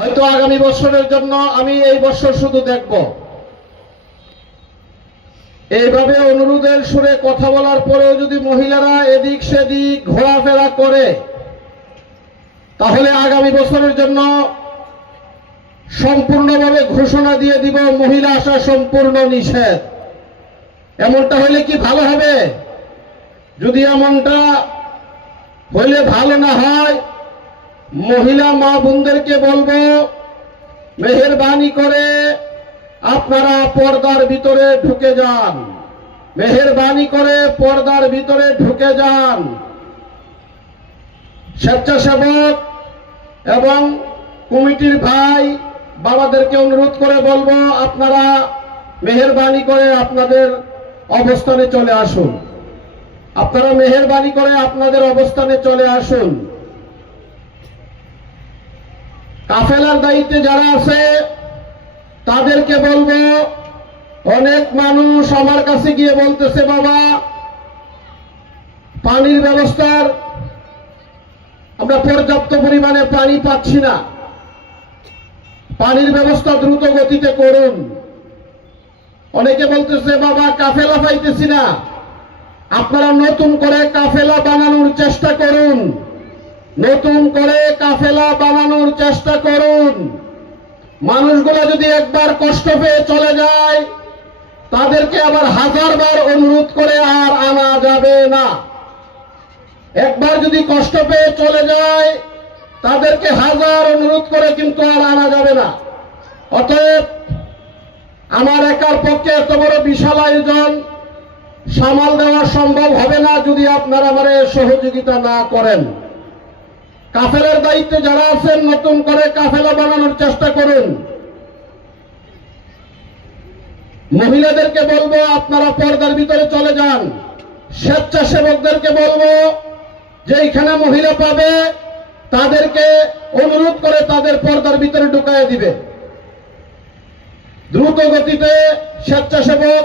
হয়তো আগামী বছরের জন্য আমি এই বছর শুধু দেখব। এইভাবে অনুরোধের সুরে কথা বলার পরেও যদি মহিলারা এদিক সেদিক ঘোরাফেরা করে, তাহলে আগামী বছরের জন্য সম্পূর্ণভাবে ঘোষণা দিয়ে দিব মহিলা আসা সম্পূর্ণ নিষেধ। এমনটা হলে কি ভালো হবে? যদি এমনটা হইলে ভালো না হয়, মহিলা মা বোনদেরকে বলবো, মেহেরবানি করে আপনারা পর্দার ভিতরে ঢুকে যান, মেহেরবানি করে পর্দার ভিতরে ঢুকে যান। স্বেচ্ছাসেবক এবং কমিটির ভাই বাবাদেরকে অনুরোধ করে বলবো, আপনারা মেহেরবানি করে আপনাদের অবস্থানে চলে আসুন, আপনারা মেহেরবানি করে আপনাদের অবস্থানে চলে আসুন। কাফেলার দায়িত্বে যারা আছে তাদেরকে বলবো, অনেক মানুষ আমার কাছে গিয়ে বলতেছে, বাবা পানির ব্যবস্থার আমরা পর্যাপ্ত পরিমাণে পানি পাচ্ছি না, পানির ব্যবস্থা দ্রুত গতিতে করুন। অনেকে বলতেছে, বাবা কাফেলা পাইতেছি না, আপনারা নতুন করে কাফেলা বানানোর চেষ্টা করুন, নতুন করে কাফেলা বানানোর চেষ্টা করুন। মানুষগুলো যদি একবার কষ্ট পেয়ে চলে যায়, তাদেরকে আবার হাজারবার অনুরোধ করে আর আনা যাবে না। একবার যদি কষ্ট পেয়ে চলে যায়, তাদেরকে হাজার অনুরোধ করে কিন্তু আর আনা যাবে না। অতএব আমার একার পক্ষে এত বড় বিশাল আয়োজন সামাল দেওয়া সম্ভব হবে না যদি আপনারা আমার সহযোগিতা না করেন। কাফেলার দায়িত্বে যারা আছেন, নতুন করে কাফেলা বানানোর চেষ্টা করুন। মহিলাদেরকে বলবো, আপনারা পর্দার ভিতরে চলে যান। স্বেচ্ছাসেবকদেরকে বলবো, যে এখানে মহিলা পাবে তাদেরকে অনুরোধ করে তাদের পর্দার ভিতরে ঢুকায় দিবে। দ্রুত গতিতে স্বেচ্ছাসেবক,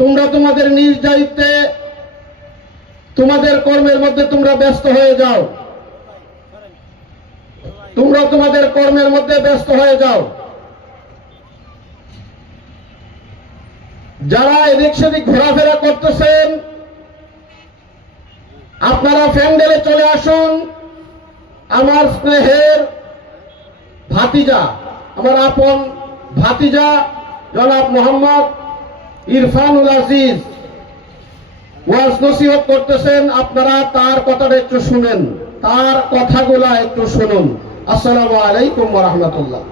তোমরা তোমাদের নিজ দায়িত্বে তোমাদের কর্মের মধ্যে তোমরা ব্যস্ত হয়ে যাও, তোমরা তোমাদের কর্মের মধ্যে ব্যস্ত হয়ে যাও। যারা এদিক সেদিক ঘোরাফেরা করতেছেন, আপনারা প্যান্ডেলে চলে আসুন। আমার স্নেহের ভাতিজা, আমার আপন ভাতিজা জনাব মোহাম্মদ ইরফানুল আজিজ ওয়াজ নসিহত করতেছেন, আপনারা তার কথাটা একটু শুনেন, তার কথাগুলা একটু শুনুন। আসসালামু আলাইকুম ওয়া রাহমাতুল্লাহ।